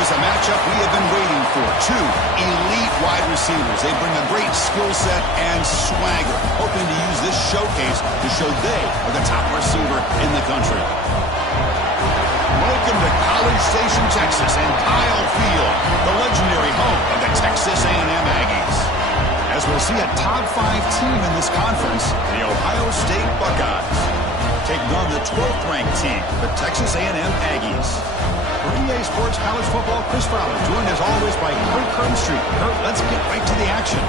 is a matchup we have been waiting for. Two elite wide receivers. They bring a great skill set and swagger, hoping to use this showcase to show they are the top receiver in the country. Welcome to College Station, Texas, and Kyle Field, the legendary home of the Texas A&M Aggies. As we'll see a top 5 team in this conference, the Ohio State Buckeyes, taking on the 12th ranked team, the Texas A&M Aggies. For EA Sports College Football, Chris Fowler, joined as always by Kurt Crumbstreet. Kurt, let's get right to the action.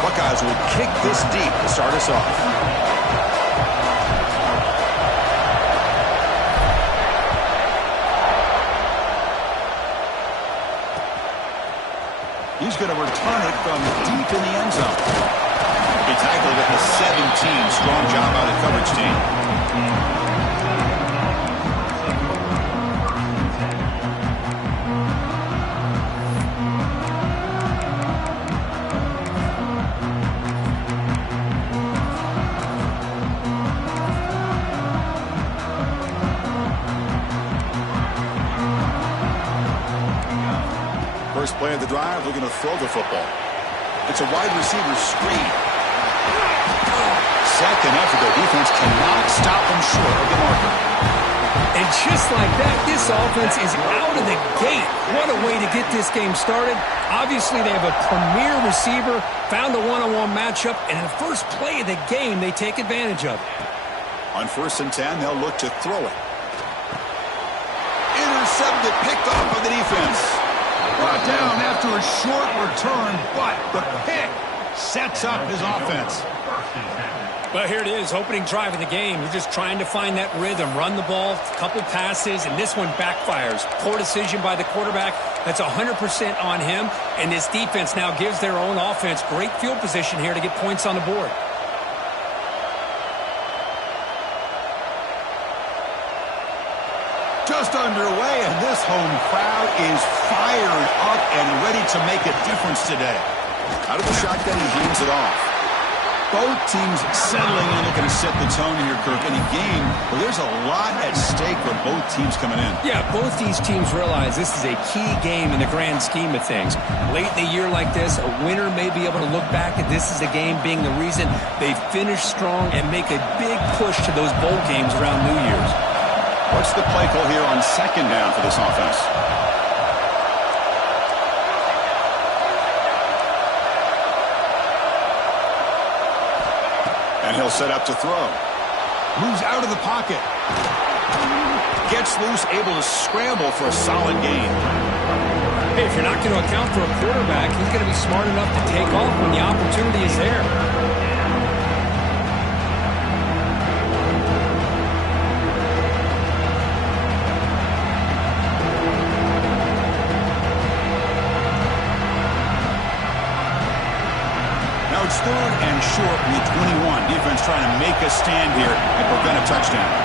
Buckeyes will kick this deep to start us off. He's going to return it from deep in the end zone. He tackled at the 17. Strong job by the coverage team. First play of the drive, looking to throw the football. It's a wide receiver screen. Sacked enough that their defense cannot stop them short of the marker. And just like that, this offense is out of the gate. What a way to get this game started. Obviously, they have a premier receiver, found a one-on-one matchup, and in the first play of the game, they take advantage of it. On 1st and 10, they'll look to throw it. Intercepted, picked off by the defense. Brought down after a short return, but the pick sets up his offense. Well, here it is, opening drive of the game. You're just trying to find that rhythm, run the ball, a couple passes, and this one backfires. Poor decision by the quarterback. That's 100% on him, and this defense now gives their own offense great field position here to get points on the board. Just underway, and this home crowd is fired up and ready to make a difference today. Out of the shotgun, he hands it off. Both teams settling in, looking to set the tone here, Kirk, in a game where there's a lot at stake for both teams coming in. Yeah, both these teams realize this is a key game in the grand scheme of things. Late in the year like this, a winner may be able to look back at this as a game being the reason they finish strong and make a big push to those bowl games around New Year's. What's the play call here on 2nd down for this offense? And he'll set up to throw. Moves out of the pocket. Gets loose, able to scramble for a solid gain. Hey, if you're not going to account for a quarterback, he's going to be smart enough to take off when the opportunity is there. It's 3rd and short from the 21. Defense trying to make a stand here and prevent a touchdown.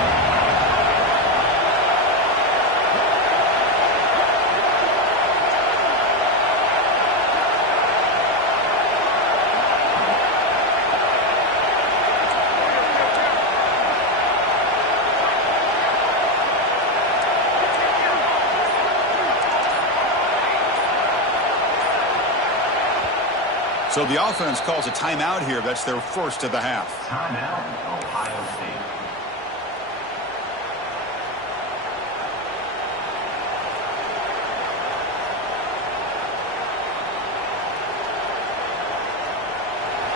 So the offense calls a timeout here. That's their first of the half. Timeout, Ohio State.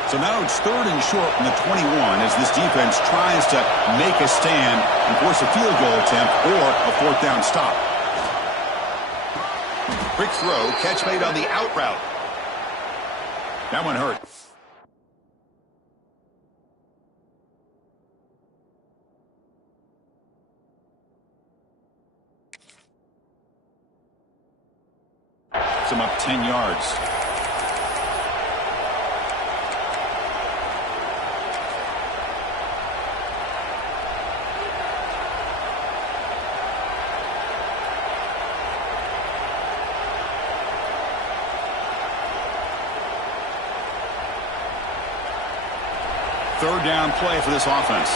So now it's 3rd and short from the 21 as this defense tries to make a stand and force a field goal attempt or a 4th down stop. Quick throw, catch made on the out route. That one hurt. Some up 10 yards. Third down play for this offense.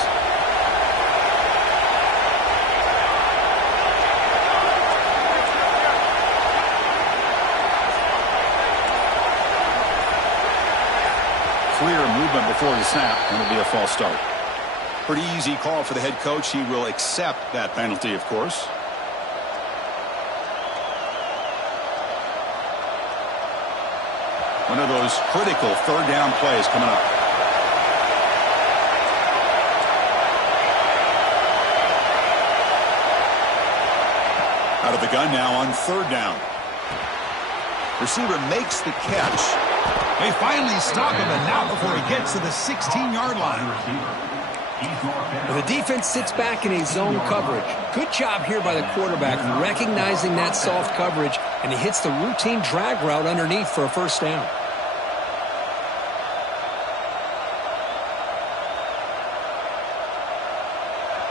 Clear movement before the snap, and it'll be a false start. Pretty easy call for the head coach. He will accept that penalty, of course. One of those critical third down plays coming up. Out of the gun now on third down. Receiver makes the catch. They finally stop him, and not before he gets to the 16-yard line. The defense sits back in a zone coverage. Good job here by the quarterback recognizing that soft coverage, and he hits the routine drag route underneath for a first down.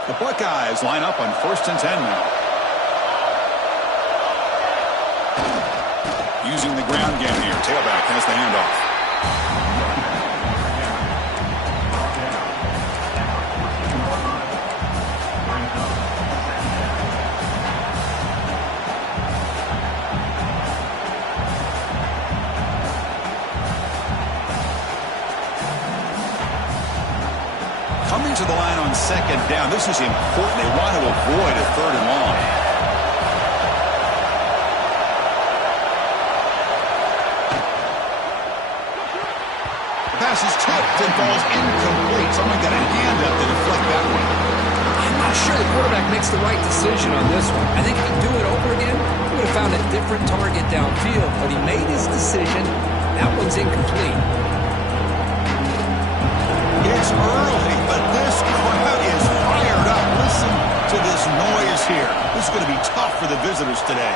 The Buckeyes line up on 1st and 10 now. Using the ground game here. Tailback has the handoff. Coming to the line on second down. This is important. They want to avoid a third and long. The pass is tipped and falls incomplete. Someone got a hand up to deflect that one. I'm not sure the quarterback makes the right decision on this one. I think if he do it over again, he would have found a different target downfield, but he made his decision. That one's incomplete. It's early, but this crowd is fired up. Listen to this noise here. This is going to be tough for the visitors today.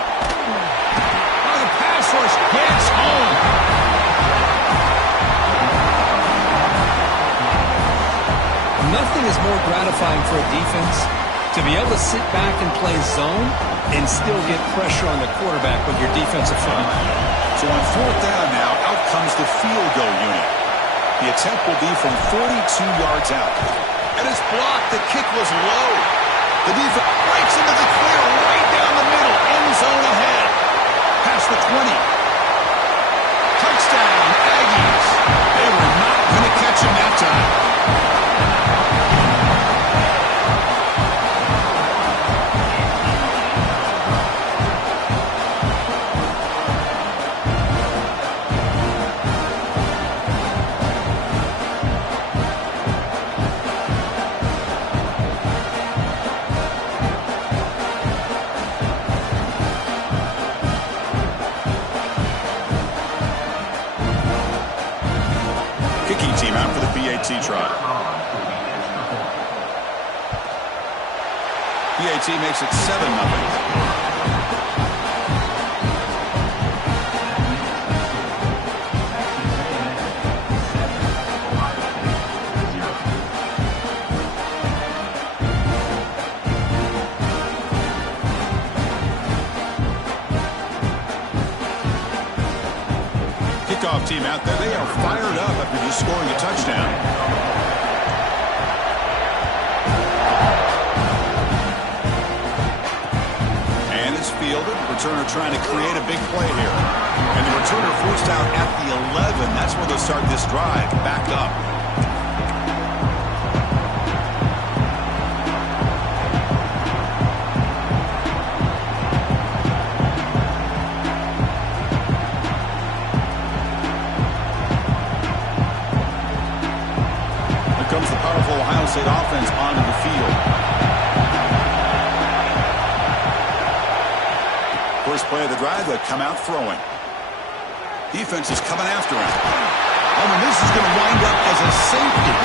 Oh, the pass rush gets home. Nothing is more gratifying for a defense to be able to sit back and play zone and still get pressure on the quarterback with your defensive front. So on fourth down now, out comes the field goal unit. The attempt will be from 42 yards out. And it's blocked. The kick was low. The defense breaks into the clear right down the middle. End zone ahead. Past the 20. Touchdown, Aggies. They were not going to catch him that time. Team out for the PAT try. PAT makes it 7-0. Kickoff team out there. They are fired up after just scoring a touchdown. And it's fielded. Returner trying to create a big play here. And the returner forced out at the 11. That's where they'll start this drive. Back up. Comes the powerful Ohio State offense onto the field. First play of the drive, they come out throwing. Defense is coming after him. Oh, and this is going to wind up as a safety.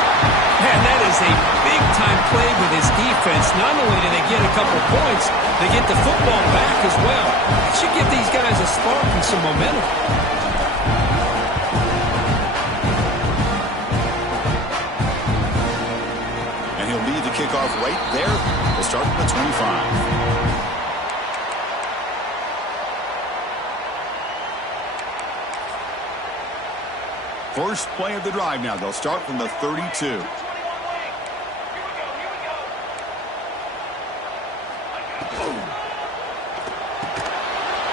Man, that is a big-time play with his defense. Not only do they get a couple points, they get the football back as well. It should give these guys a spark and some momentum. Kickoff right there. We'll start at the 25. First play of the drive now. They'll start from the 32.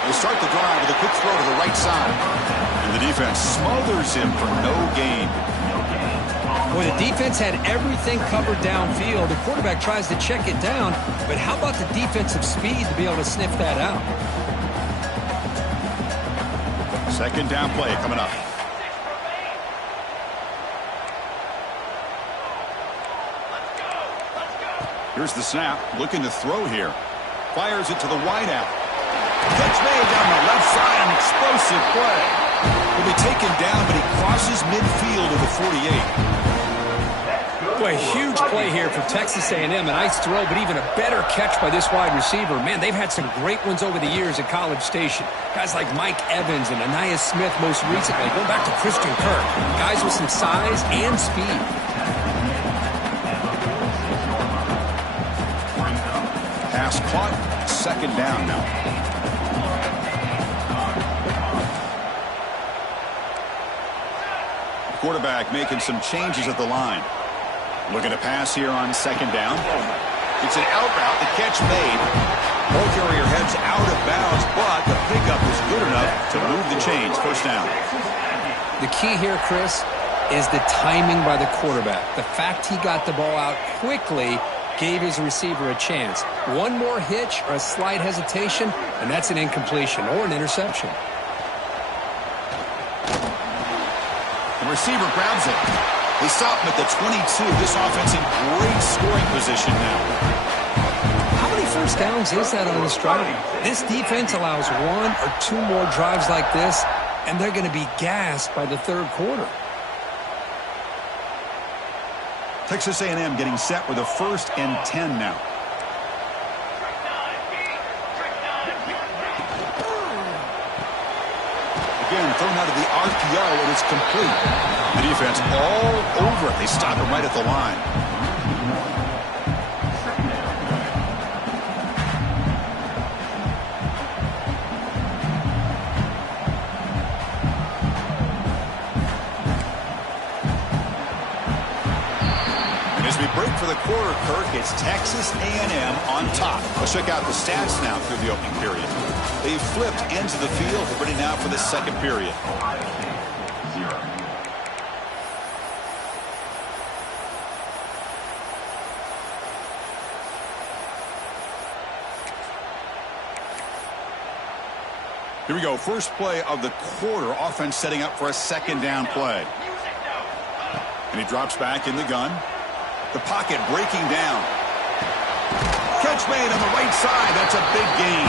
They start the drive with a quick throw to the right side. And the defense smothers him for no gain. Well, the defense had everything covered downfield. The quarterback tries to check it down, but how about the defensive speed to be able to sniff that out? Second down play coming up. Here's the snap. Looking to throw here. Fires it to the wideout. Catch made down the left side. An explosive play. Will be taken down, but he crosses midfield to the 48. Boy, huge play here for Texas A&M. A nice throw, but even a better catch by this wide receiver. Man, they've had some great ones over the years at College Station. Guys like Mike Evans and Anais Smith most recently. Going back to Christian Kirk. Guys with some size and speed. Pass caught. Second down now. Quarterback making some changes at the line. Looking to pass here on second down. It's an out route. The catch made. Ball carrier heads out of bounds, but the pickup is good enough to move the chains. First down. The key here, Chris, is the timing by the quarterback. The fact he got the ball out quickly gave his receiver a chance. One more hitch or a slight hesitation, and that's an incompletion or an interception. The receiver grabs it. They stop him at the 22. This offense in great scoring position now. How many first downs is that on this drive? This defense allows one or two more drives like this, and they're going to be gassed by the third quarter. Texas A&M getting set with a 1st and 10 now. Again, thrown out of the RPO, and it's complete. The defense all over it. They stop him right at the line. And as we break for the quarter, Kirk, it's Texas A&M on top. Let's check out the stats now through the opening period. They've flipped ends of the field, ready now for the second period. Here we go. First play of the quarter. Offense setting up for a second down play. And he drops back in the gun. The pocket breaking down. Catch made on the right side. That's a big gain.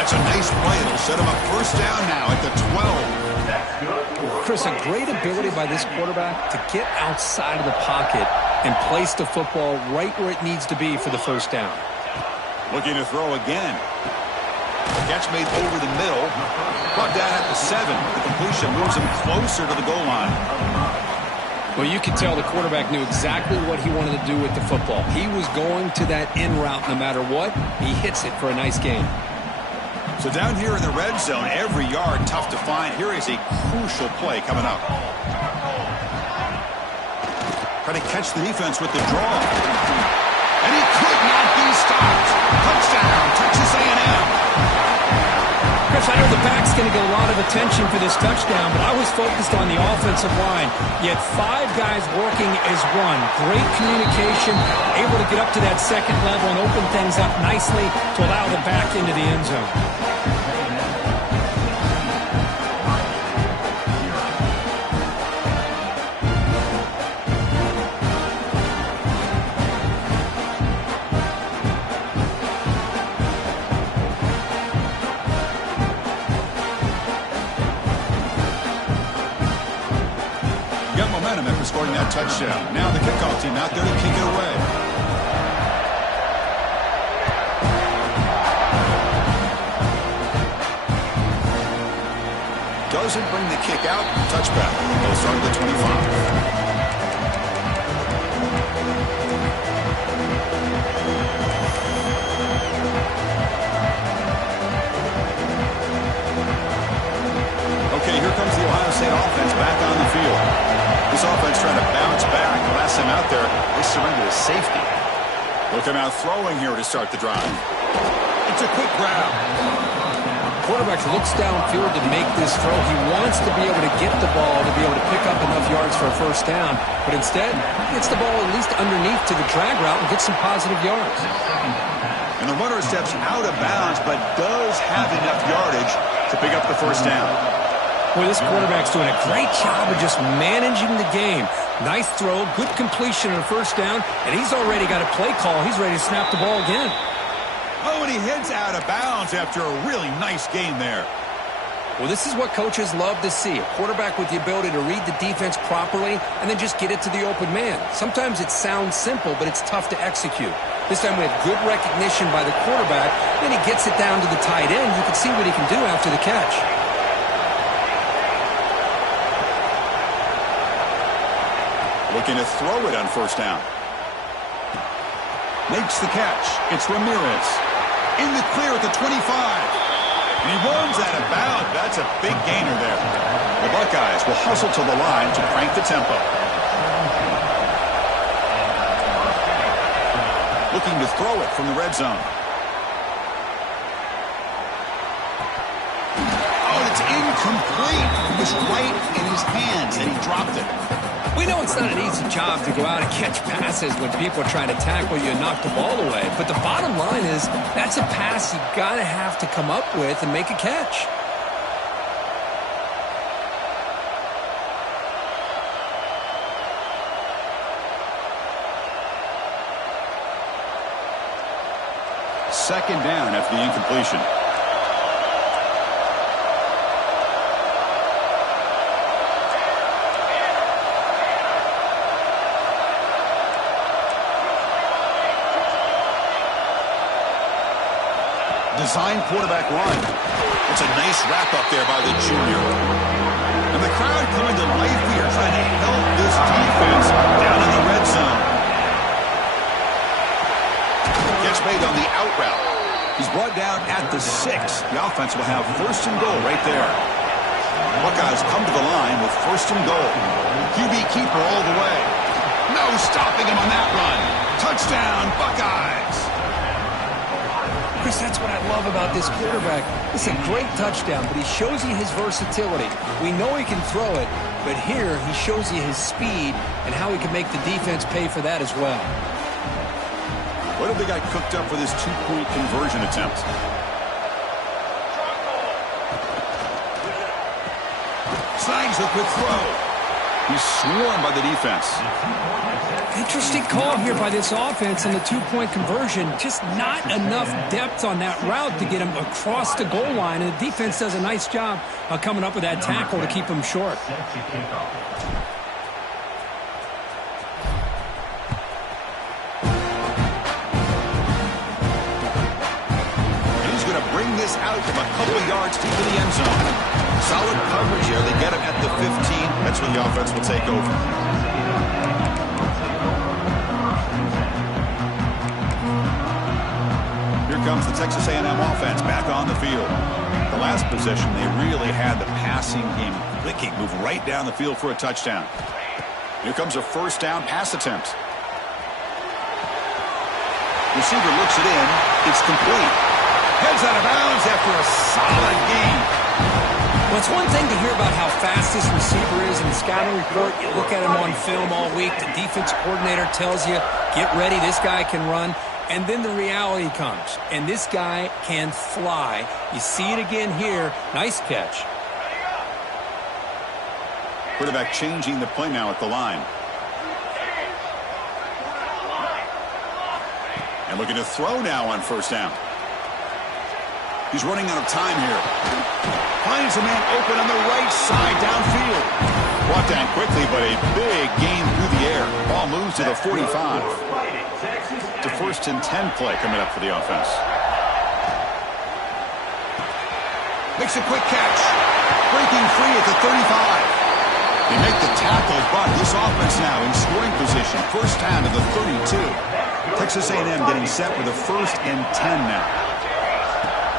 That's a nice play. It'll set him up first down now at the 12. Chris, a great ability by this quarterback to get outside of the pocket and place the football right where it needs to be for the first down. Looking to throw again. Catch made over the middle. Brought down at the 7. The completion moves him closer to the goal line. Well, you can tell the quarterback knew exactly what he wanted to do with the football. He was going to that in route no matter what. He hits it for a nice gain. So down here in the red zone, every yard tough to find. Here is a crucial play coming up. Trying to catch the defense with the draw. And he could not be stopped. Touchdown, Texas A&M. Chris, I know the back's going to get a lot of attention for this touchdown, but I was focused on the offensive line. Yet 5 guys working as one. Great communication, able to get up to that second level and open things up nicely to allow the back into the end zone. Scoring that touchdown. Now the kickoff team out there to kick it away. Doesn't bring the kick out. Touchback. They'll start at the 25. Okay, here comes the Ohio State offense back on the field. This offense trying to bounce back. The last time out there, they surrendered a safety. Looking out throwing here to start the drive. It's a quick grab. Quarterback looks downfield to make this throw. He wants to be able to get the ball to be able to pick up enough yards for a first down. But instead, he gets the ball at least underneath to the drag route and gets some positive yards. And the runner steps out of bounds, but does have enough yardage to pick up the first down. Boy, this quarterback's doing a great job of just managing the game. Nice throw, good completion on the first down, and he's already got a play call. He's ready to snap the ball again. Oh, and he heads out of bounds after a really nice game there. Well, this is what coaches love to see. A quarterback with the ability to read the defense properly and then just get it to the open man. Sometimes it sounds simple, but it's tough to execute. This time we have good recognition by the quarterback. Then he gets it down to the tight end. You can see what he can do after the catch. Looking to throw it on first down. Makes the catch. It's Ramirez. In the clear at the 25. And he runs out of bounds. That's a big gainer there. The Buckeyes will hustle to the line to crank the tempo. Looking to throw it from the red zone. Oh, it's incomplete. It was right in his hands, and he dropped it. We know it's not an easy job to go out and catch passes when people are trying to tackle you and knock the ball away. But the bottom line is that's a pass you got to have to come up with and make a catch. Second down after the incompletion. Design quarterback run. It's a nice wrap up there by the junior. And the crowd coming to life here trying to help this defense down in the red zone. Gets made on the out route. He's brought down at the 6. The offense will have first and goal right there. Buckeyes come to the line with first and goal. QB keeper all the way. No stopping him on that run. Touchdown, Buckeyes. Chris, that's what I love about this quarterback. It's a great touchdown, but he shows you his versatility. We know he can throw it, but here he shows you his speed and how he can make the defense pay for that as well. What have they got cooked up for this two-point conversion attempt? Signs a quick throw. He's swarmed by the defense. Interesting call here by this offense on the two-point conversion. Just not enough depth on that route to get him across the goal line, and the defense does a nice job of coming up with that tackle to keep him short. Bring this out from a couple of yards deep in the end zone. Solid coverage here. They get him at the 15. That's when the offense will take over. Here comes the Texas A&M offense back on the field. The last possession, they really had the passing game clicking. Move right down the field for a touchdown. Here comes a first down pass attempt. Receiver looks it in. It's complete. Heads out of bounds after a solid game. Well, it's one thing to hear about how fast this receiver is in the scouting report. You look at him on film all week. The defense coordinator tells you, get ready, this guy can run. And then the reality comes, and this guy can fly. You see it again here. Nice catch. Quarterback changing the play now at the line. And looking to throw now on first down. He's running out of time here. Finds a man open on the right side downfield. Brought down quickly, but a big gain through the air. Ball moves to the 45. To first and 10 play coming up for the offense. Makes a quick catch. Breaking free at the 35. They make the tackle, but this offense now in scoring position. First down to the 32. Texas A&M getting set with a first and 10 now.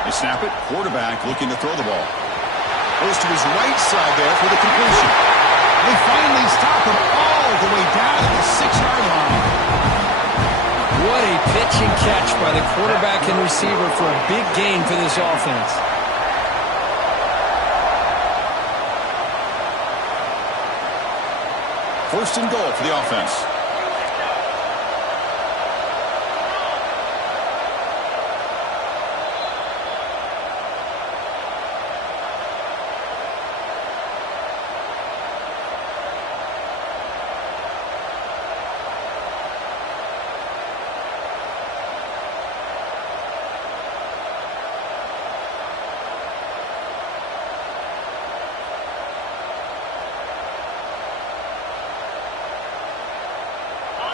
They snap it. Quarterback looking to throw the ball. Goes to his right side there for the completion. They finally stop him all the way down to the 6-yard line. What a pitch and catch by the quarterback and receiver for a big gain for this offense. First and goal for the offense.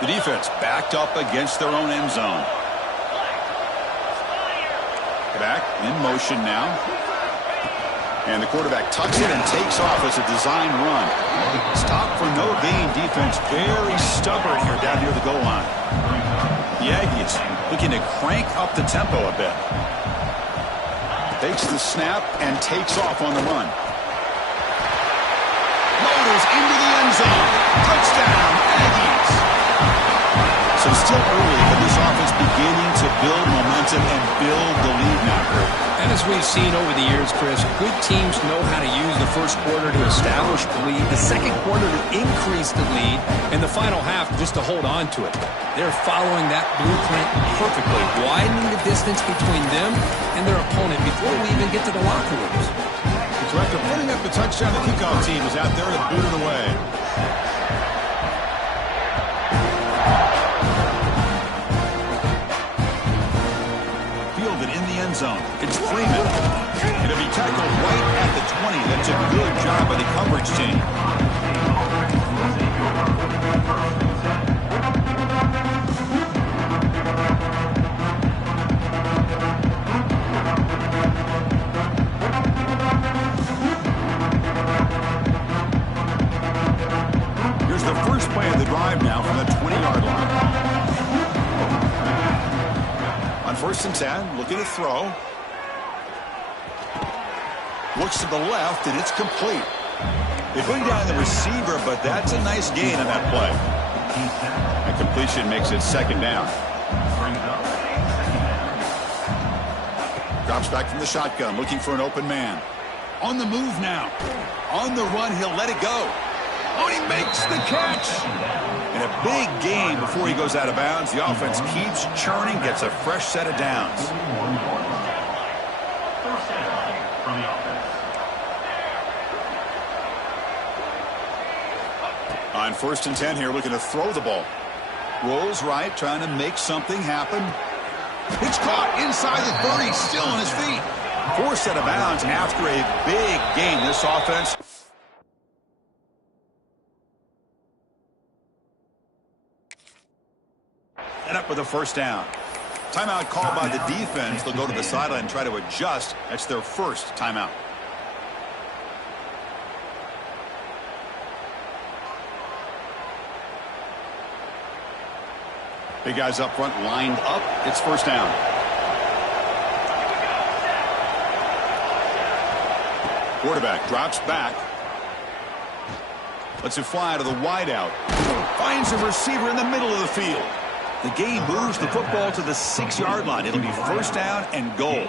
The defense backed up against their own end zone. Back in motion now. And the quarterback tucks it and takes off as a design run. Stop for no gain defense. Very stubborn here down near the goal line. The Aggies looking to crank up the tempo a bit. Takes the snap and takes off on the run. Loaders into the end zone. Touchdown, Aggies. So still early, but this offense beginning to build momentum and build the lead now, Kurt. And as we've seen over the years, Chris, good teams know how to use the first quarter to establish the lead, the second quarter to increase the lead, and the final half just to hold on to it. They're following that blueprint perfectly, widening the distance between them and their opponent before we even get to the locker rooms. So after putting up the touchdown, the kickoff team is out there to boot it away. Zone. It's Freeman. It'll be tackled right at the 20. That's a good job by the coverage team. Here's the first play of the drive now from the 20-yard line. On 1st and 10, looking to throw. Looks to the left, and it's complete. They bring down the receiver, but that's a nice gain on that play. And completion makes it second down. Drops back from the shotgun, looking for an open man. On the move now. On the run, he'll let it go. Oh, he makes the catch. And a big gain before he goes out of bounds. The offense keeps churning, gets a fresh set of downs. On 1st and 10 here, looking to throw the ball. Rolls right, trying to make something happen. It's caught inside the 30, still on his feet. 4 set of bounds after a big gain. This offense. And up with a first down. Timeout called by the defense. They'll go to the sideline and try to adjust. That's their first timeout. Big guys up front lined up. It's first down. Quarterback drops back. Lets it fly to the wideout. Finds a receiver in the middle of the field. The game moves the football to the 6-yard line. It'll be first down and goal.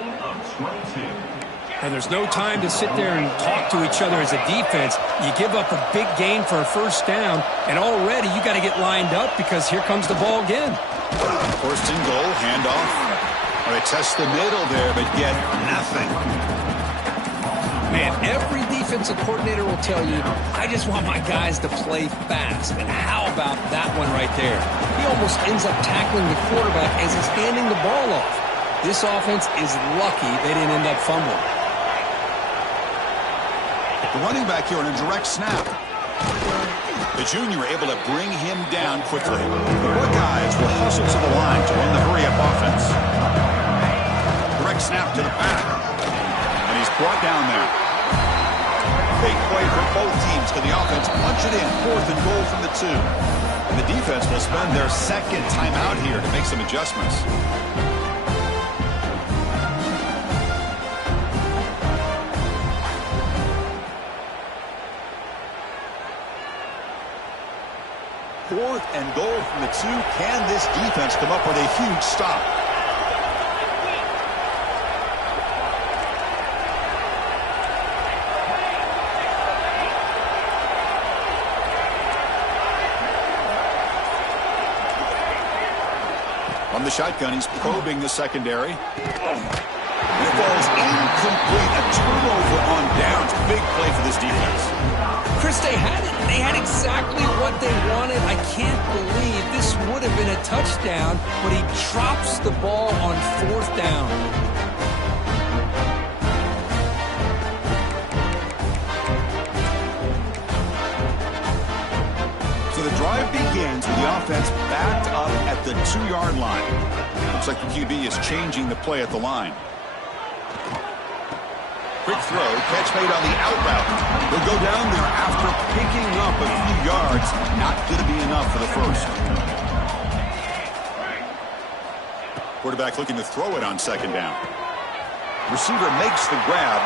And there's no time to sit there and talk to each other as a defense. You give up a big gain for a first down, and already you got to get lined up because here comes the ball again. First and goal, handoff. Well, they test the middle there, but get nothing. Man, every defensive coordinator will tell you, I just want my guys to play fast. And how about that one right there? He almost ends up tackling the quarterback as he's handing the ball off. This offense is lucky they didn't end up fumbling. The running back here on a direct snap. The junior able to bring him down quickly. The Buckeyes will hustle to the line to run the hurry-up offense. Direct snap to the back. And he's brought down there. Big play for both teams. Can the offense punch it in? 4th and goal from the 2. And the defense will spend their second timeout here to make some adjustments. 4th and goal from the 2. Can this defense come up with a huge stop? From the shotgun, he's probing the secondary. And it falls incomplete. A turnover on downs. Big play for this defense. Chris, they had it. They had exactly what they wanted. I can't believe this would have been a touchdown, but he drops the ball on 4th down. So the drive begins with the offense backed up at the 2-yard line. Looks like the QB is changing the play at the line. Quick throw, catch made on the out route. They'll go down there after picking up a few yards. Not going to be enough for the first. Quarterback looking to throw it on 2nd down. Receiver makes the grab,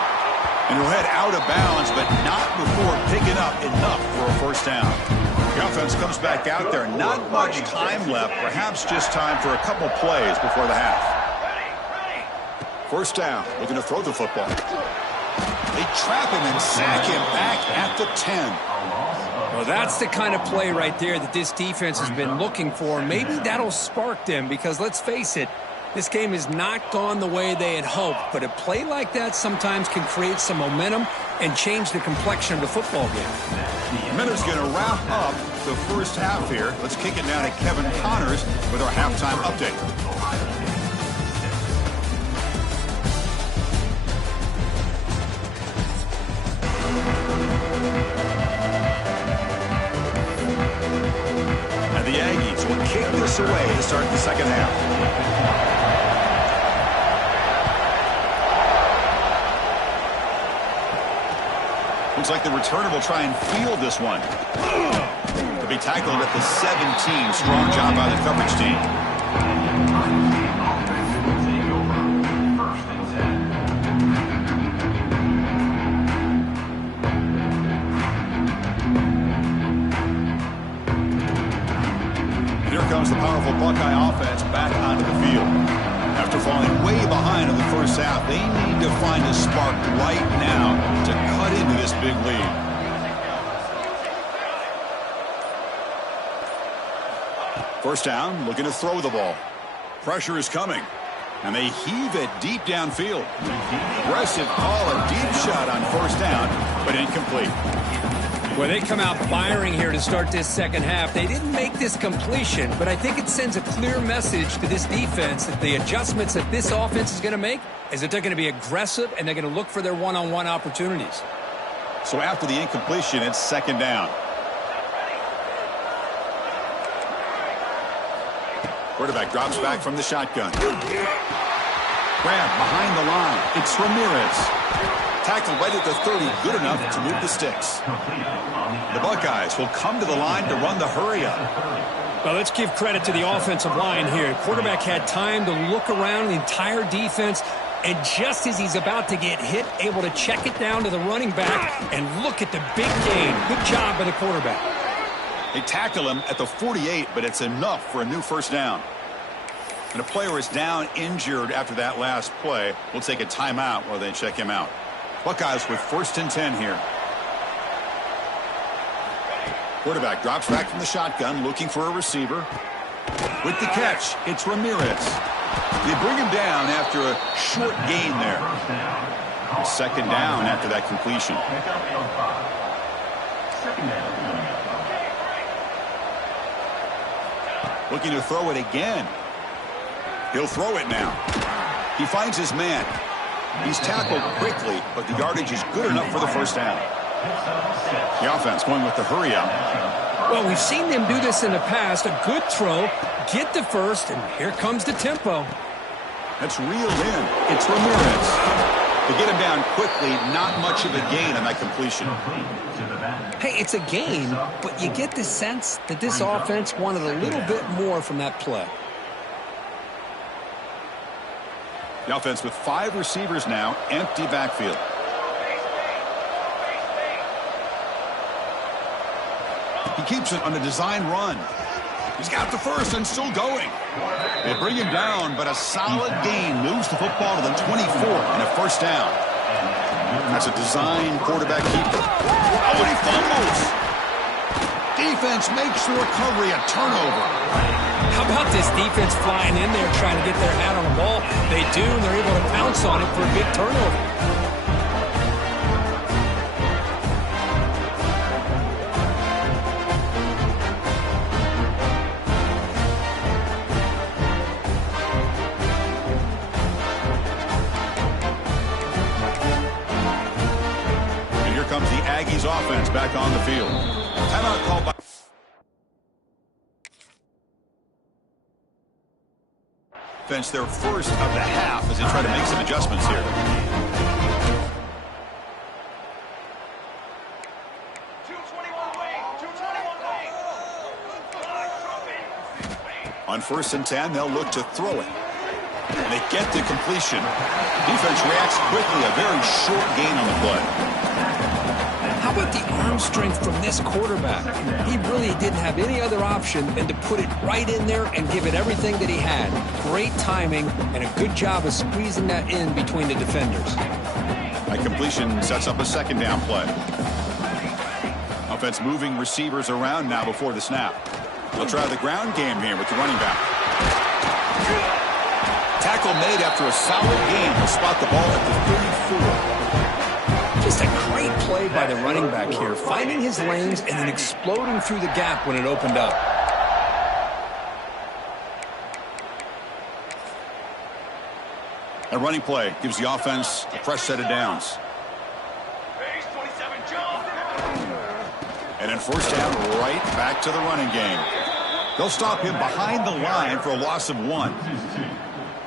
and he'll head out of bounds, but not before picking up enough for a 1st down. The offense comes back out there. Not much time left. Perhaps just time for a couple plays before the half. 1st down, looking to throw the football. They trap him and sack him back at the 10. Well, that's the kind of play right there that this defense has been looking for. Maybe that'll spark them because, let's face it, this game has not gone the way they had hoped. But a play like that sometimes can create some momentum and change the complexion of the football game. Miller's going to wrap up the 1st half here. Let's kick it down to Kevin Connors with our halftime update. And the Aggies will kick this away to start the 2nd half. Looks like the returner will try and field this one. To be tackled at the 17. Strong job by the coverage team. Here comes the powerful Buckeye offense back onto the field. After falling way behind in the 1st half, they need to find a spark right now to cut into this big lead. First down, looking to throw the ball. Pressure is coming, and they heave it deep downfield. Aggressive call, a deep shot on 1st down, but incomplete. Well, they come out firing here to start this 2nd half. They didn't make this completion, but I think it sends a clear message to this defense that the adjustments that this offense is going to make is that they're going to be aggressive and they're going to look for their one-on-one opportunities. So after the incompletion, it's 2nd down. Quarterback drops back from the shotgun. Grab behind the line. It's Ramirez. Tackled right at the 30, good enough to move the sticks. The Buckeyes will come to the line to run the hurry-up. Well, let's give credit to the offensive line here. Quarterback had time to look around the entire defense, and just as he's about to get hit, able to check it down to the running back and look at the big gain. Good job by the quarterback. They tackle him at the 48, but it's enough for a new 1st down. And a player is down injured after that last play. We'll take a timeout while they check him out. Buckeyes with 1st and 10 here. Quarterback drops back from the shotgun, looking for a receiver. With the catch, it's Ramirez. They bring him down after a short gain there. 2nd down after that completion. Looking to throw it again. He'll throw it now. He finds his man. He's tackled quickly, but the yardage is good enough for the 1st down. The offense going with the hurry-up. Well, we've seen them do this in the past. A good throw, get the 1st, and here comes the tempo. That's reeled in. It's Ramirez. They get him down quickly. Not much of a gain on that completion. Hey, it's a gain, but you get the sense that this offense wanted a little bit more from that play. The offense with 5 receivers now, empty backfield. He keeps it on a design run. He's got the first and still going. They bring him down, but a solid gain moves the football to the 24 and a first down. That's a design quarterback keeper. Oh, and he fumbles. Defense makes the recovery a turnover. How about this defense flying in there trying to get their hat on the ball? They do, and they're able to pounce on it for a big turnover. Comes the Aggies offense back on the field. Timeout called by offense, their first of the half as they try to make some adjustments here. On 1st and 10, they'll look to throw it. And they get the completion. Defense reacts quickly, a very short gain on the play. How about the arm strength from this quarterback? He really didn't have any other option than to put it right in there and give it everything that he had. Great timing and a good job of squeezing that in between the defenders. A completion sets up a second down play. Offense moving receivers around now before the snap. They'll try the ground game here with the running back. Tackle made after a solid gain. He'll spot the ball at the 34. Just a great play by the running back here, finding his lanes and then exploding through the gap when it opened up. A running play gives the offense a fresh set of downs. And then first down, right back to the running game. They'll stop him behind the line for a loss of 1.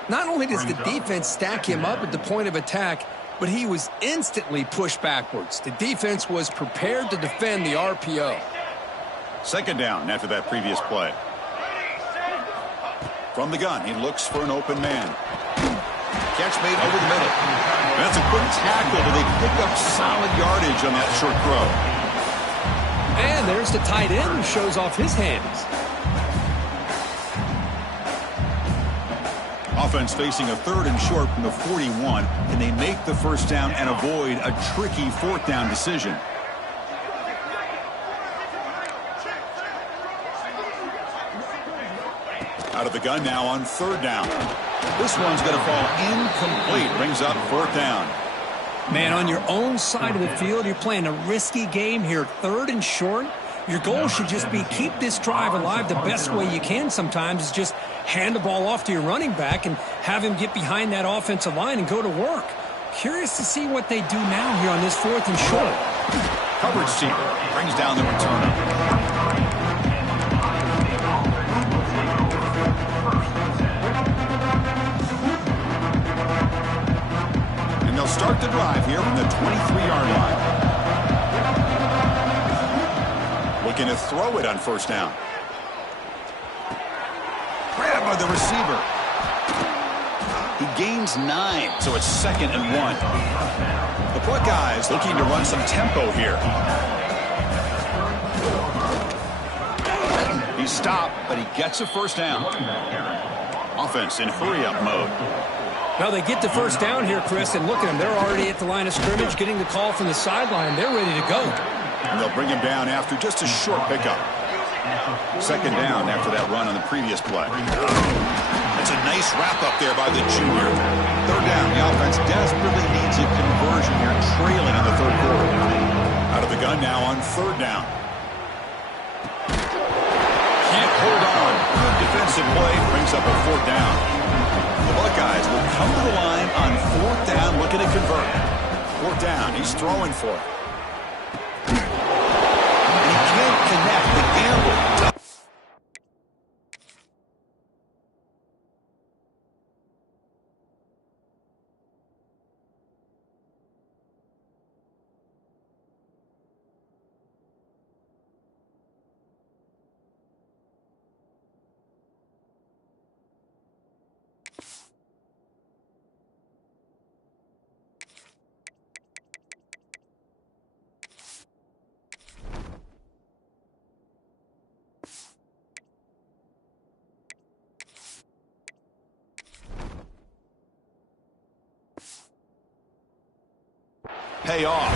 Not only does the defense stack him up at the point of attack, but he was instantly pushed backwards. The defense was prepared to defend the RPO. Second down after that previous play. From the gun, he looks for an open man. Catch made over the middle. And that's a quick tackle, but they pick up solid yardage on that short throw. And there's the tight end who shows off his hands. Offense facing a 3rd and short from the 41, and they make the first down and avoid a tricky 4th down decision. Out of the gun now on 3rd down. This one's going to fall incomplete. Brings up 4th down. Man, on your own side of the field, you're playing a risky game here. 3rd and short. Your goal should just be keep this drive alive the best way you can sometimes is just hand the ball off to your running back and have him get behind that offensive line and go to work. Curious to see what they do now here on this 4th and short. Coverage team brings down the returner. And they'll start the drive here from the 23-yard line. Looking to throw it on 1st down. Grab by the receiver. He gains 9, so it's 2nd and 1. The Buckeyes looking to run some tempo here. He's stopped, but he gets a first down. Offense in hurry-up mode. Well, they get the first down here, Chris, and look at them. They're already at the line of scrimmage, getting the call from the sideline. They're ready to go. And they'll bring him down after just a short pickup. 2nd down after that run on the previous play. That's a nice wrap-up there by the junior. 3rd down. The offense desperately needs a conversion here, trailing in the 3rd quarter. Out of the gun now on 3rd down. Can't hold on. Good defensive play brings up a 4th down. The Buckeyes will come to the line on 4th down, looking to convert. 4th down. He's throwing for it. And he can't connect the gamble. pay off.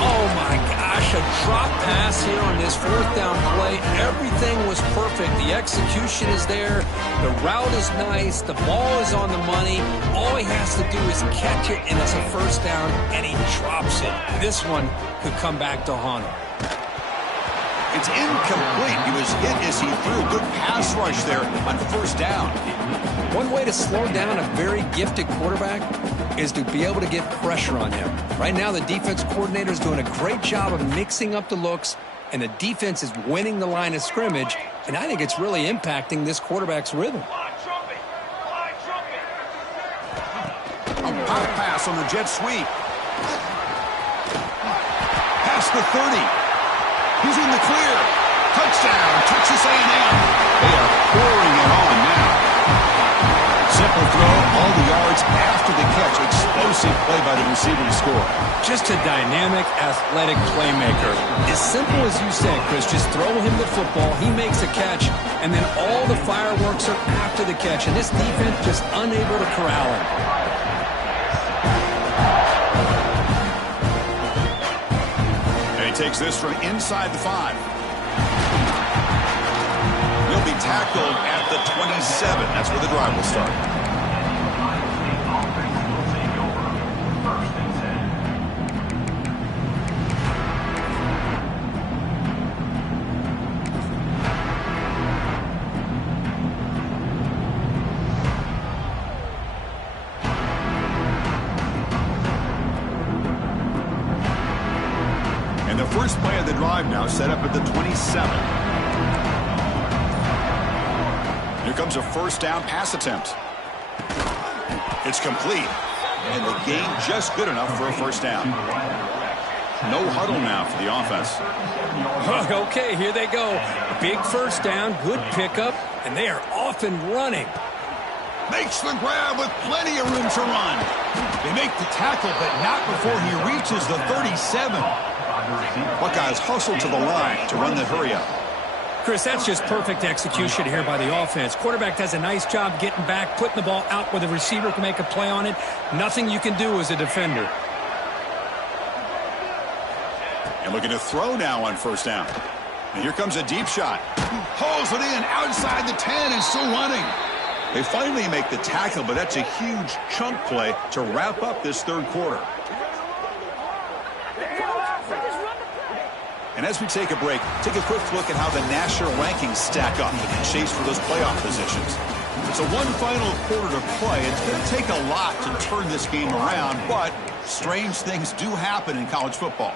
Oh, my gosh, a drop pass here on this fourth down play. Everything was perfect. The execution is there. The route is nice. The ball is on the money. All he has to do is catch it, and it's a first down, and he drops it. This one could come back to haunt him. It's incomplete. He was hit as he threw a good pass rush there on first down. One way to slow down a very gifted quarterback is to be able to get pressure on him. Right now, the defense coordinator is doing a great job of mixing up the looks, and the defense is winning the line of scrimmage, and I think it's really impacting this quarterback's rhythm. A pop pass on the jet sweep. Past the 30. He's in the clear. Touchdown, Texas A&M. They are pouring it on now. Simple throw, all the yards after the catch. Explosive play by the receiver to score. Just a dynamic, athletic playmaker. As simple as you said, Chris, just throw him the football, he makes a catch, and then all the fireworks are after the catch, and this defense just unable to corral him. Takes this from inside the 5. He'll be tackled at the 27. That's where the drive will start. First play of the drive now set up at the 27. Here comes a first down pass attempt. It's complete. And the gain just good enough for a first down. No huddle now for the offense. Okay, here they go. Big first down, good pickup, and they are off and running. Makes the grab with plenty of room to run. They make the tackle, but not before he reaches the 37. Buckeyes hustle to the line to run the hurry-up. Chris, that's just perfect execution here by the offense. Quarterback does a nice job getting back, putting the ball out where the receiver can make a play on it. Nothing you can do as a defender. And looking to throw now on first down. And here comes a deep shot. Hauls it in outside the 10 and still running. They finally make the tackle, but that's a huge chunk play to wrap up this third quarter. And as we take a break, take a quick look at how the national rankings stack up in the chase for those playoff positions. So one final quarter to play. It's going to take a lot to turn this game around, but strange things do happen in college football.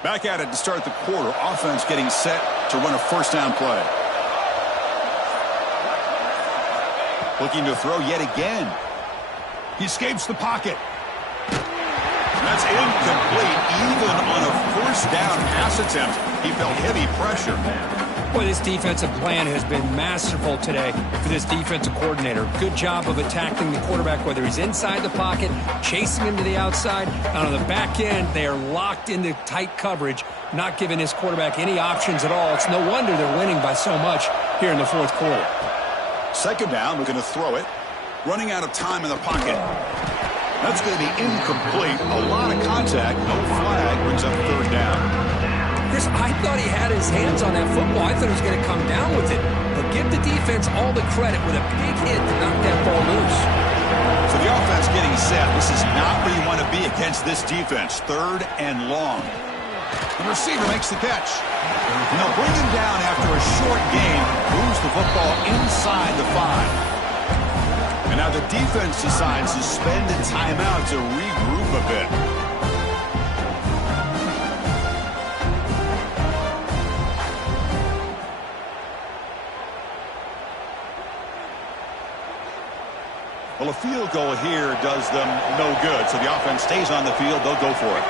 Back at it to start the quarter. Offense getting set to run a first down play. Looking to throw yet again. He escapes the pocket. That's incomplete. Even on a first down pass attempt, he felt heavy pressure. Boy, this defensive plan has been masterful today for this defensive coordinator. Good job of attacking the quarterback, whether he's inside the pocket, chasing him to the outside. And on the back end, they are locked into tight coverage, not giving his quarterback any options at all. It's no wonder they're winning by so much here in the fourth quarter. Second down, looking to throw it. Running out of time in the pocket. That's going to be incomplete. A lot of contact, no flag, brings up third down. Chris, I thought he had his hands on that football. I thought he was going to come down with it. But give the defense all the credit with a big hit to knock that ball loose. So the offense getting set. This is not where you want to be against this defense. Third and long. The receiver makes the catch. And they'll bring him down after a short gain. Moves the football inside the 5. And now the defense decides to spend a timeout to regroup a bit. Well, a field goal here does them no good. So the offense stays on the field. They'll go for it.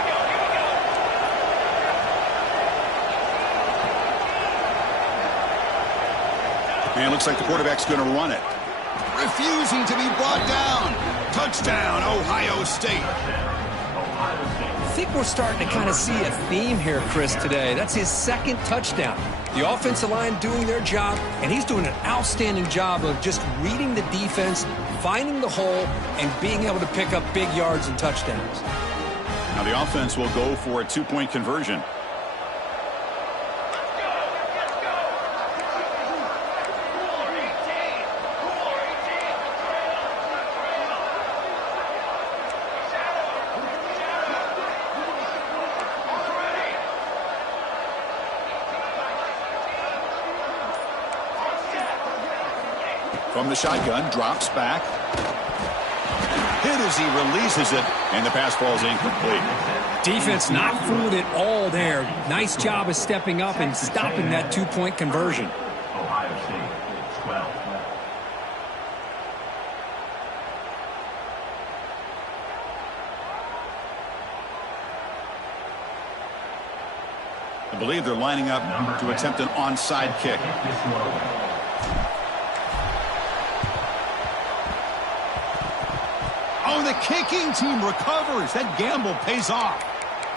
And it looks like the quarterback's going to run it. refusing to be brought down. Touchdown, Ohio State. I think we're starting to kind of see a theme here, Chris, today. That's his second touchdown. The offensive line doing their job, and he's doing an outstanding job of just reading the defense, finding the hole, and being able to pick up big yards and touchdowns. Now the offense will go for a two-point conversion. From the shotgun, drops back. Hit as he releases it, and the pass falls incomplete. Defense not fooled at all there. Nice job of stepping up and stopping that two-point conversion. Ohio State, 12. I believe they're lining up to attempt an onside kick. Oh, the kicking team recovers. That gamble pays off.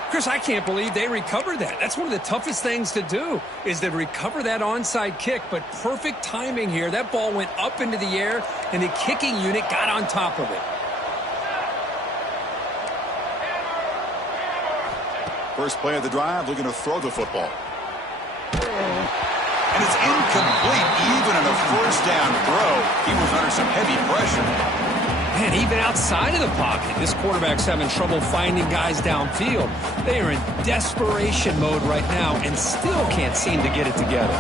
Chris, I can't believe they recovered that. That's one of the toughest things to do, is to recover that onside kick. But perfect timing here. That ball went up into the air, and the kicking unit got on top of it. First play of the drive, looking to throw the football. And it's incomplete. Even in a first down throw, he was under some heavy pressure. Man, even outside of the pocket, this quarterback's having trouble finding guys downfield. They are in desperation mode right now and still can't seem to get it together.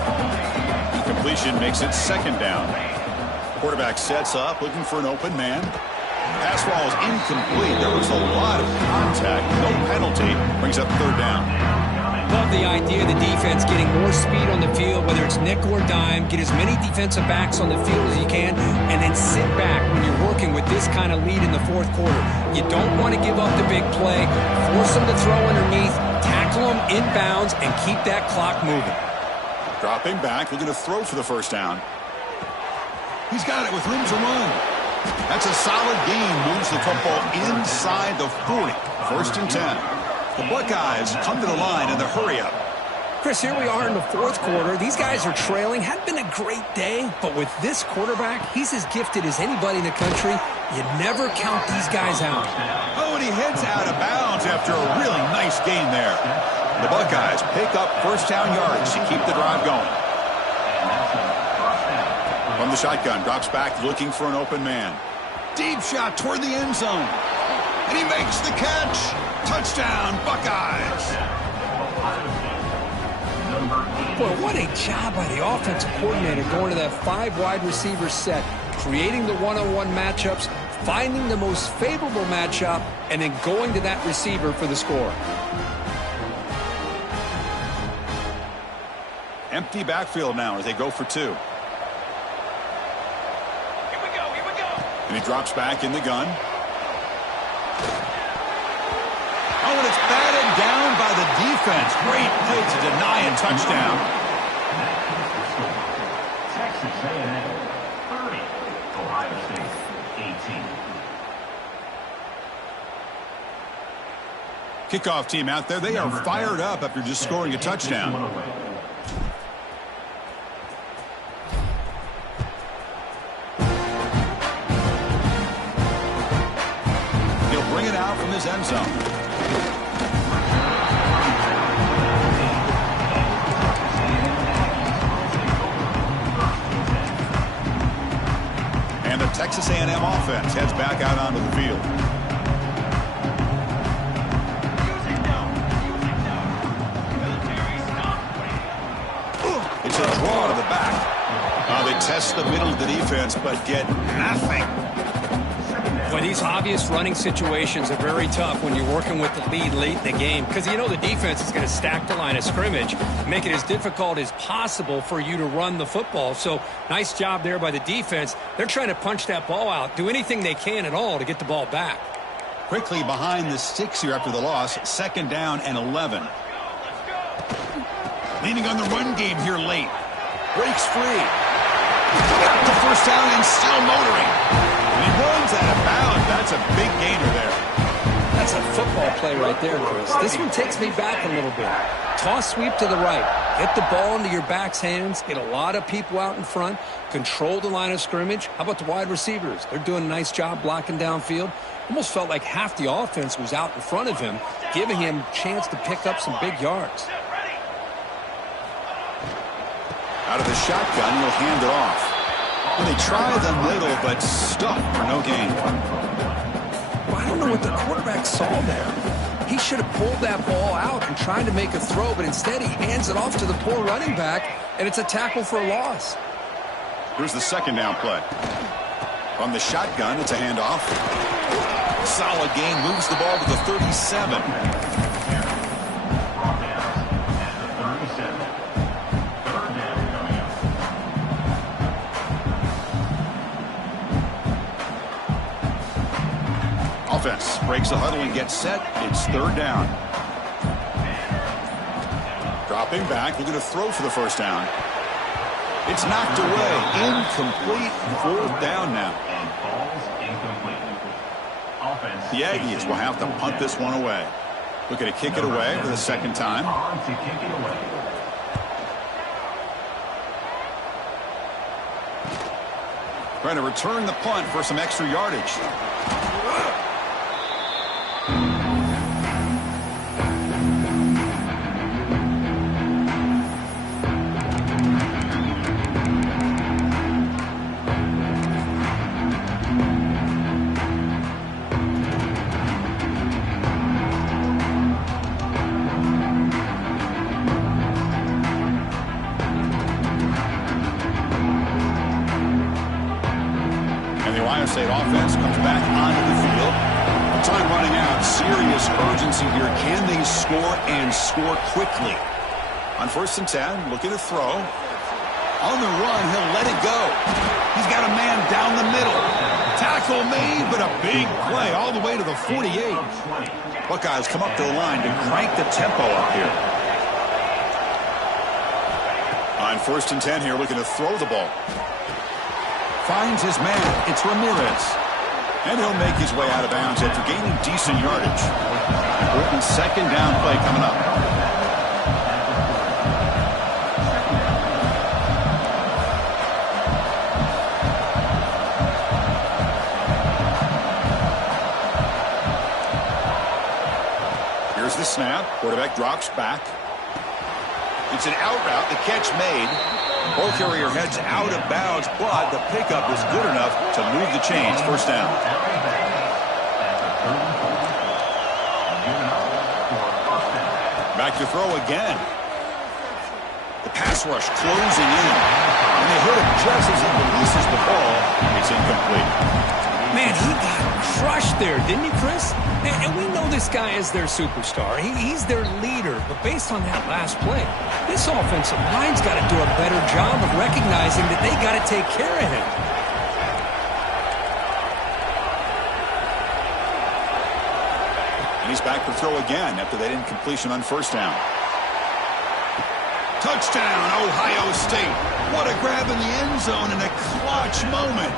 Completion makes it second down. Quarterback sets up, looking for an open man. Pass ball is incomplete. There was a lot of contact. No penalty. Brings up third down. Love the idea of the defense getting more speed on the field, whether it's nickel or dime. Get as many defensive backs on the field as you can, and then sit back when you're working with this kind of lead in the fourth quarter. You don't want to give up the big play. Force them to throw underneath, tackle them inbounds, and keep that clock moving. Dropping back, looking to throw for the first down. He's got it with room to run. That's a solid gain. Moves the football inside the 40. First and 10. The Buckeyes come to the line in the hurry-up. Chris, here we are in the fourth quarter. These guys are trailing. Hadn't been a great day, but with this quarterback, he's as gifted as anybody in the country. You never count these guys out. Oh, and he heads out of bounds after a really nice gain there. The Buckeyes pick up first down yards to keep the drive going. From the shotgun, drops back looking for an open man. Deep shot toward the end zone. And he makes the catch. Touchdown, Buckeyes. Boy, what a job by the offensive coordinator going to that 5 wide receiver set, creating the one-on-one matchups, finding the most favorable matchup, and then going to that receiver for the score. Empty backfield now as they go for 2. Here we go. And he drops back in the gun. Oh, and it's batted down by the defense. Great play to deny a touchdown. Texas A&M 30, Ohio State 18. Kickoff team out there. They are fired up after just scoring a touchdown. He'll bring it out from his end zone. And the Texas A&M offense heads back out onto the field. It's a draw to the back. They test the middle of the defense, but get nothing. Well, these obvious running situations are very tough when you're working with the lead late in the game, because you know the defense is going to stack the line of scrimmage, make it as difficult as possible for you to run the football. So nice job there by the defense. They're trying to punch that ball out, do anything they can at all to get the ball back. Quickly behind the sticks here after the loss, second down and 11. Leaning on the run game here late. Breaks free. Got the first down and still motoring. And he runs out of bounds. That's a big gainer there. That's a football play right there, Chris. This one takes me back a little bit. Toss sweep to the right. Get the ball into your back's hands. Get a lot of people out in front. Control the line of scrimmage. How about the wide receivers? They're doing a nice job blocking downfield. Almost felt like half the offense was out in front of him, giving him a chance to pick up some big yards. Out of the shotgun, he'll hand it off. Well, they try the middle, but stuffed for no gain. Well, I don't know what the quarterback saw there. He should have pulled that ball out and tried to make a throw, but instead he hands it off to the poor running back, and it's a tackle for a loss. Here's the second down play. From the shotgun, it's a handoff. Solid gain, moves the ball to the 37. Offense breaks the huddle and gets set. It's third down. Dropping back, looking to throw for the first down. It's knocked away. Incomplete. Fourth down now. The Aggies will have to punt this one away. Looking to kick it away for the second time. Trying to return the punt for some extra yardage. State offense comes back onto the field. Time running out. Serious urgency here. Can they score and score quickly? On 1st and 10, looking to throw. On the run, he'll let it go. He's got a man down the middle. Tackle made, but a big play all the way to the 48. Buckeyes come up to the line to crank the tempo up here. On 1st and 10 here, looking to throw the ball. Finds his man. It's Ramirez. And he'll make his way out of bounds after gaining decent yardage. Important second down play coming up. Here's the snap. Quarterback drops back. It's an out route. The catch made. Ball carrier heads out of bounds, but the pickup is good enough to move the chains. First down. Back to throw again. The pass rush closing in. And they hit him just as he releases the ball. It's incomplete. Man, he got crushed there, didn't he, Chris? And we know this guy is their superstar. He's their leader. But based on that last play, this offensive line's got to do a better job of recognizing that they got to take care of him. And he's back to throw again after that incompletion on first down. Touchdown, Ohio State. What a grab in the end zone in a clutch moment.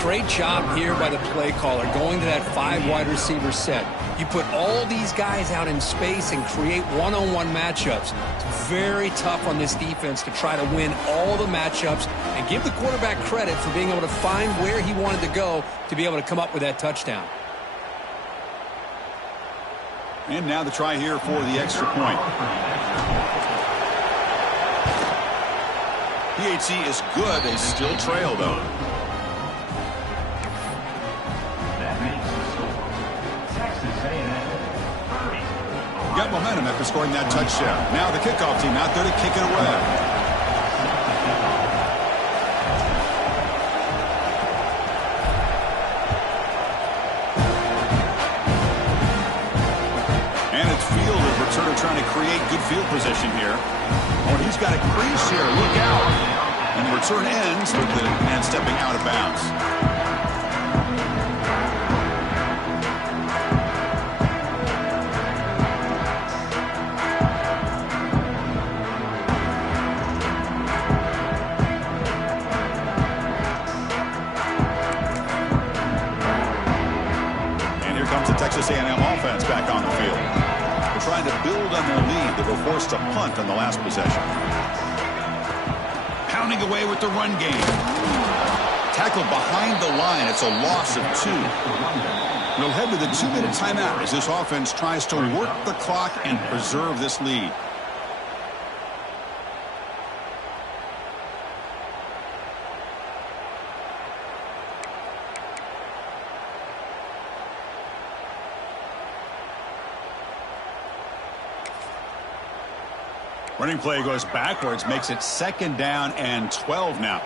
Great job here by the play caller going to that 5 wide receiver set. You put all these guys out in space and create one-on-one matchups. It's very tough on this defense to try to win all the matchups and give the quarterback credit for being able to find where he wanted to go to be able to come up with that touchdown. And now the try here for the extra point. PHC is good. They still trail, though. Got momentum after scoring that touchdown. Now the kickoff team out there to kick it away. And it's fielder, returner trying to create good field position here. Oh, he's got a crease here. Look out. And the return ends with the man stepping out of bounds. Texas A&M offense back on the field. They're trying to build on their lead. They were forced to punt on the last possession. Pounding away with the run game. Tackled behind the line. It's a loss of 2. We'll head to the 2-minute timeout as this offense tries to work the clock and preserve this lead. Running play goes backwards, makes it 2nd down and 12 now.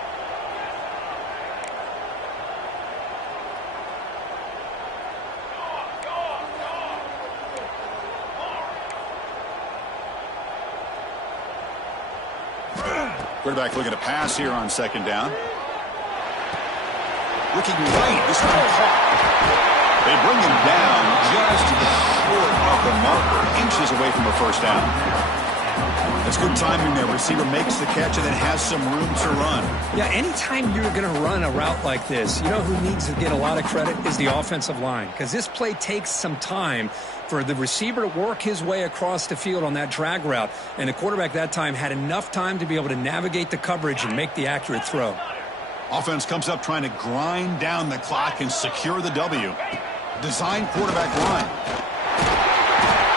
Quarterback looking to pass here on 2nd down. Looking right, this one caught. They bring him down just short of the marker, inches away from a 1st down. That's good timing there. Receiver makes the catch and then has some room to run. Yeah, anytime you're going to run a route like this, you know who needs to get a lot of credit is the offensive line. Because this play takes some time for the receiver to work his way across the field on that drag route. And the quarterback that time had enough time to be able to navigate the coverage and make the accurate throw. Offense comes up trying to grind down the clock and secure the W. Design quarterback run.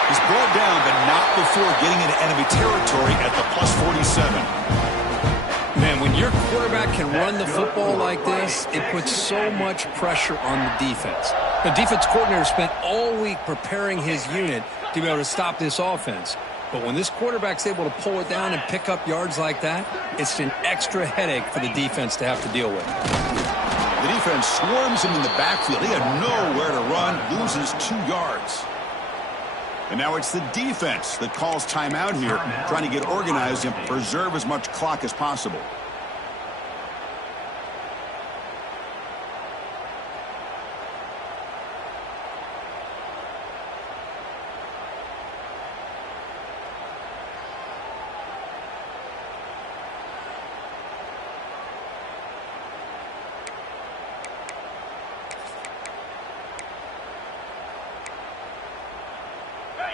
He's brought down, but not before getting into enemy territory at the +47. Man, when your quarterback can run the football like this, it puts so much pressure on the defense. The defense coordinator spent all week preparing his unit to be able to stop this offense. But when this quarterback's able to pull it down and pick up yards like that, it's an extra headache for the defense to have to deal with. The defense swarms him in the backfield. He had nowhere to run, loses 2 yards. And now it's the defense that calls timeout here, trying to get organized and preserve as much clock as possible.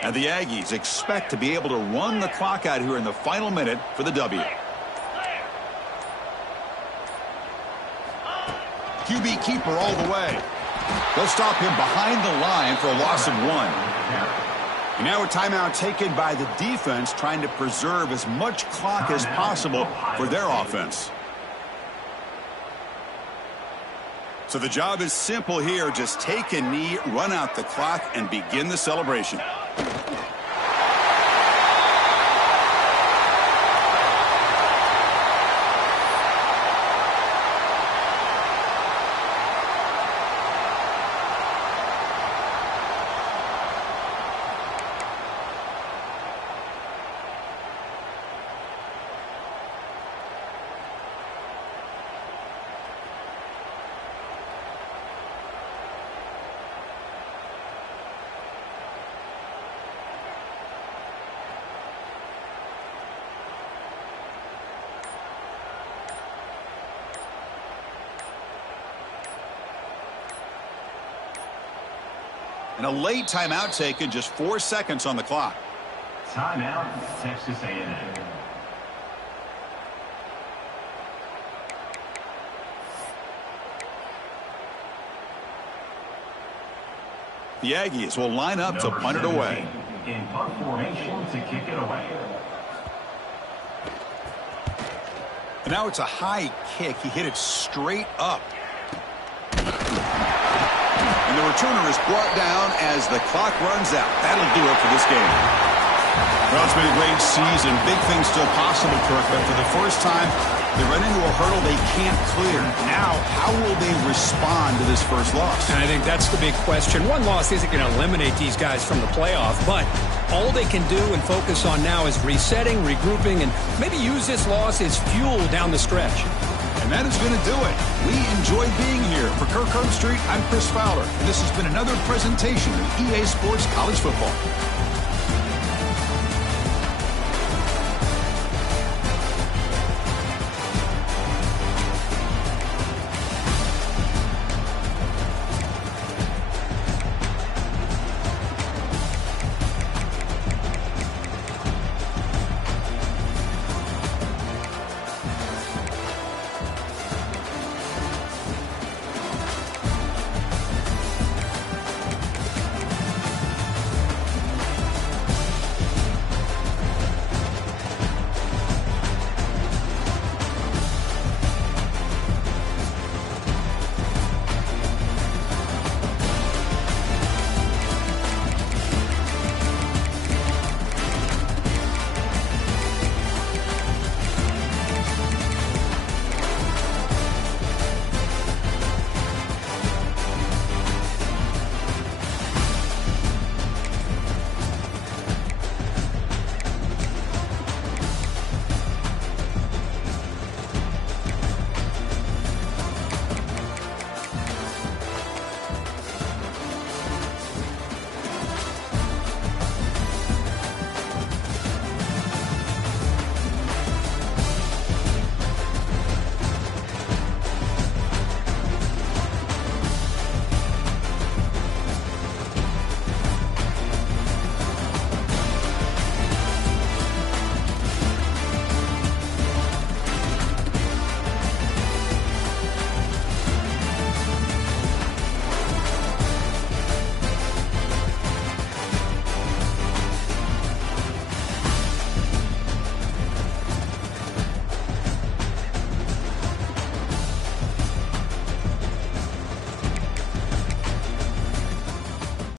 And the Aggies expect to be able to run the clock out here in the final minute for the W. QB keeper all the way. They'll stop him behind the line for a loss of 1. And now a timeout taken by the defense, trying to preserve as much clock as possible for their offense. So the job is simple here. Just take a knee, run out the clock, and begin the celebration. And a late timeout taken, just 4 seconds on the clock. Timeout, Texas A&M. The Aggies will line up to punt it away. In punt formation to kick it away. And now it's a high kick. He hit it straight up. And the returner is brought down as the clock runs out. That'll do it for this game. Well, it's been a great season. Big things still possible, Kirk, but for the first time, they run into a hurdle they can't clear. Now, how will they respond to this first loss? And I think that's the big question. One loss isn't going to eliminate these guys from the playoff, but all they can do and focus on now is resetting, regrouping, and maybe use this loss as fuel down the stretch. And that is going to do it. We enjoyed being here. For Kirk Herbstreit, I'm Chris Fowler, and this has been another presentation of EA Sports College Football.